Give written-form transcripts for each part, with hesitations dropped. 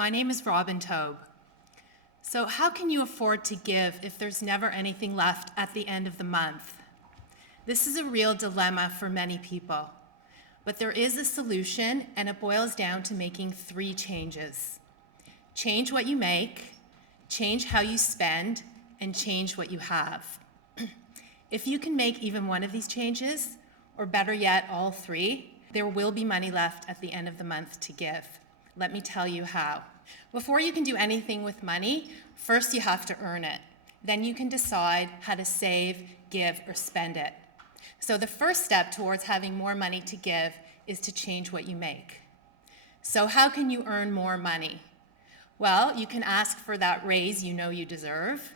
My name is Robin Taub. So how can you afford to give if there's never anything left at the end of the month? This is a real dilemma for many people, but there is a solution, and it boils down to making 3 changes. Change what you make, change how you spend, and change what you have. If you can make even one of these changes, or better yet, all 3, there will be money left at the end of the month to give. Let me tell you how. Before you can do anything with money, first you have to earn it. Then you can decide how to save, give, or spend it. So the first step towards having more money to give is to change what you make. So how can you earn more money? Well, you can ask for that raise you know you deserve.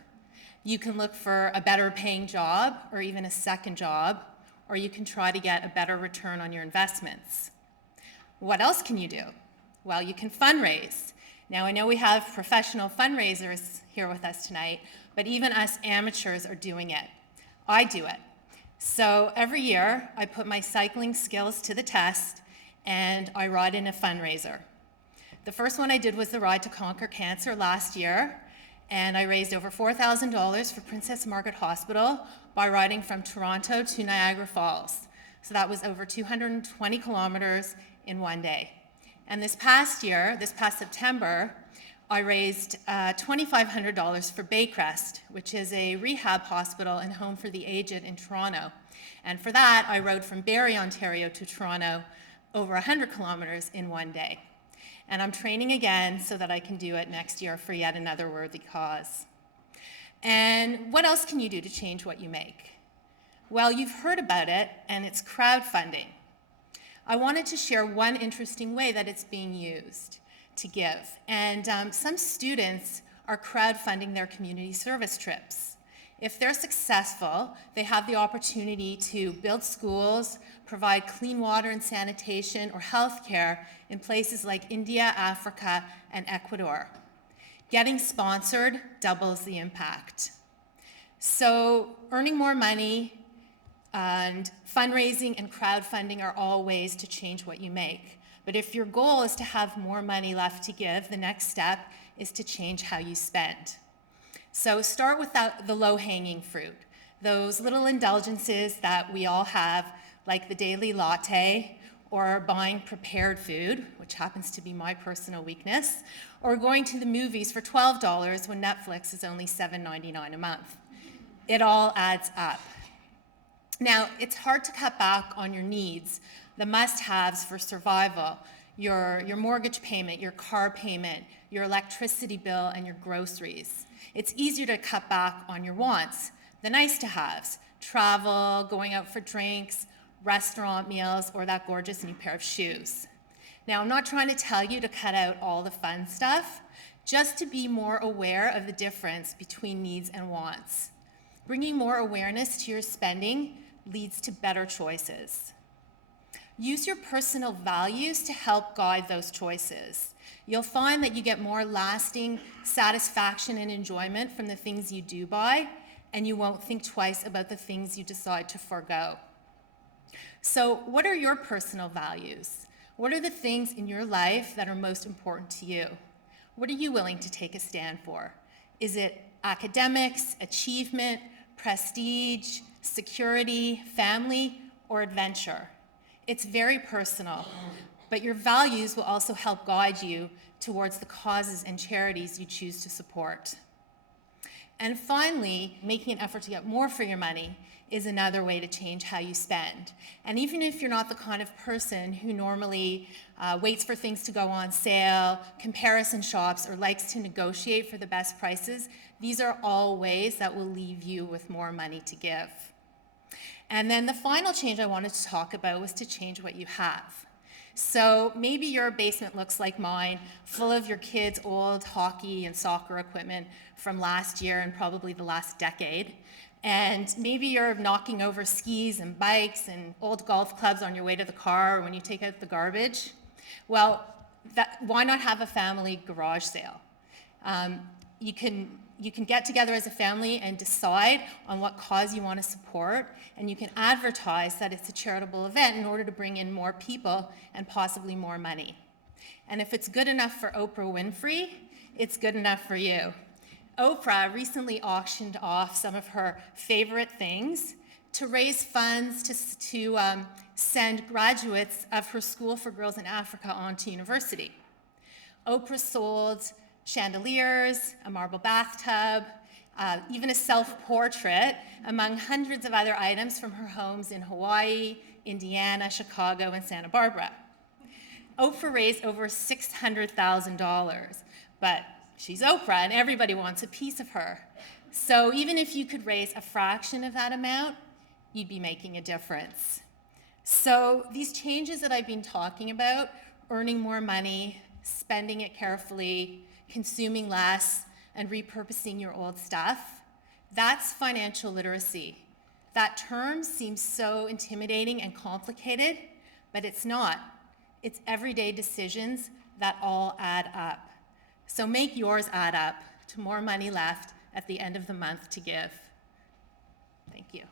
You can look for a better paying job or even a second job, or you can try to get a better return on your investments. What else can you do? Well, you can fundraise. Now, I know we have professional fundraisers here with us tonight, but even us amateurs are doing it. I do it. So every year, I put my cycling skills to the test, and I ride in a fundraiser. The first one I did was the Ride to Conquer Cancer last year, and I raised over $4,000 for Princess Margaret Hospital by riding from Toronto to Niagara Falls. So that was over 220 kilometers in one day. And this past September, I raised $2,500 for Baycrest, which is a rehab hospital and home for the aged in Toronto. And for that, I rode from Barrie, Ontario to Toronto over 100 kilometers in one day. And I'm training again so that I can do it next year for yet another worthy cause. And what else can you do to change what you make? Well, you've heard about it, and it's crowdfunding. I wanted to share one interesting way that it's being used to give. And some students are crowdfunding their community service trips. If they're successful, they have the opportunity to build schools, provide clean water and sanitation or healthcare in places like India, Africa, and Ecuador. Getting sponsored doubles the impact. So earning more money and fundraising and crowdfunding are all ways to change what you make. But if your goal is to have more money left to give, the next step is to change how you spend. So start with the low-hanging fruit, those little indulgences that we all have, like the daily latte, or buying prepared food, which happens to be my personal weakness, or going to the movies for $12 when Netflix is only $7.99 a month. It all adds up. Now, it's hard to cut back on your needs, the must-haves for survival, your mortgage payment, your car payment, your electricity bill, and your groceries. It's easier to cut back on your wants, the nice-to-haves, travel, going out for drinks, restaurant meals, or that gorgeous new pair of shoes. Now, I'm not trying to tell you to cut out all the fun stuff, just to be more aware of the difference between needs and wants. Bringing more awareness to your spending leads to better choices. Use your personal values to help guide those choices. You'll find that you get more lasting satisfaction and enjoyment from the things you do buy, and you won't think twice about the things you decide to forego. So, what are your personal values? What are the things in your life that are most important to you? What are you willing to take a stand for? Is it academics, achievement, prestige, security, family, or adventure? It's very personal, but your values will also help guide you towards the causes and charities you choose to support. And finally, making an effort to get more for your money is another way to change how you spend. And even if you're not the kind of person who normally waits for things to go on sale, comparison shops, or likes to negotiate for the best prices, these are all ways that will leave you with more money to give. And then the final change I wanted to talk about was to change what you have. So maybe your basement looks like mine, full of your kids' old hockey and soccer equipment from last year and probably the last decade. And maybe you're knocking over skis and bikes and old golf clubs on your way to the car or when you take out the garbage. Well, why not have a family garage sale? You can get together as a family and decide on what cause you want to support, and you can advertise that it's a charitable event in order to bring in more people and possibly more money. And if it's good enough for Oprah Winfrey, it's good enough for you. Oprah recently auctioned off some of her favorite things to raise funds to send graduates of her School for Girls in Africa on to university. Oprah sold chandeliers, a marble bathtub, even a self-portrait, among hundreds of other items from her homes in Hawaii, Indiana, Chicago, and Santa Barbara. Oprah raised over $600,000, but she's Oprah and everybody wants a piece of her. So even if you could raise a fraction of that amount, you'd be making a difference. So these changes that I've been talking about, earning more money, spending it carefully, consuming less, and repurposing your old stuff, that's financial literacy. That term seems so intimidating and complicated, but it's not. It's everyday decisions that all add up. So make yours add up to more money left at the end of the month to give. Thank you.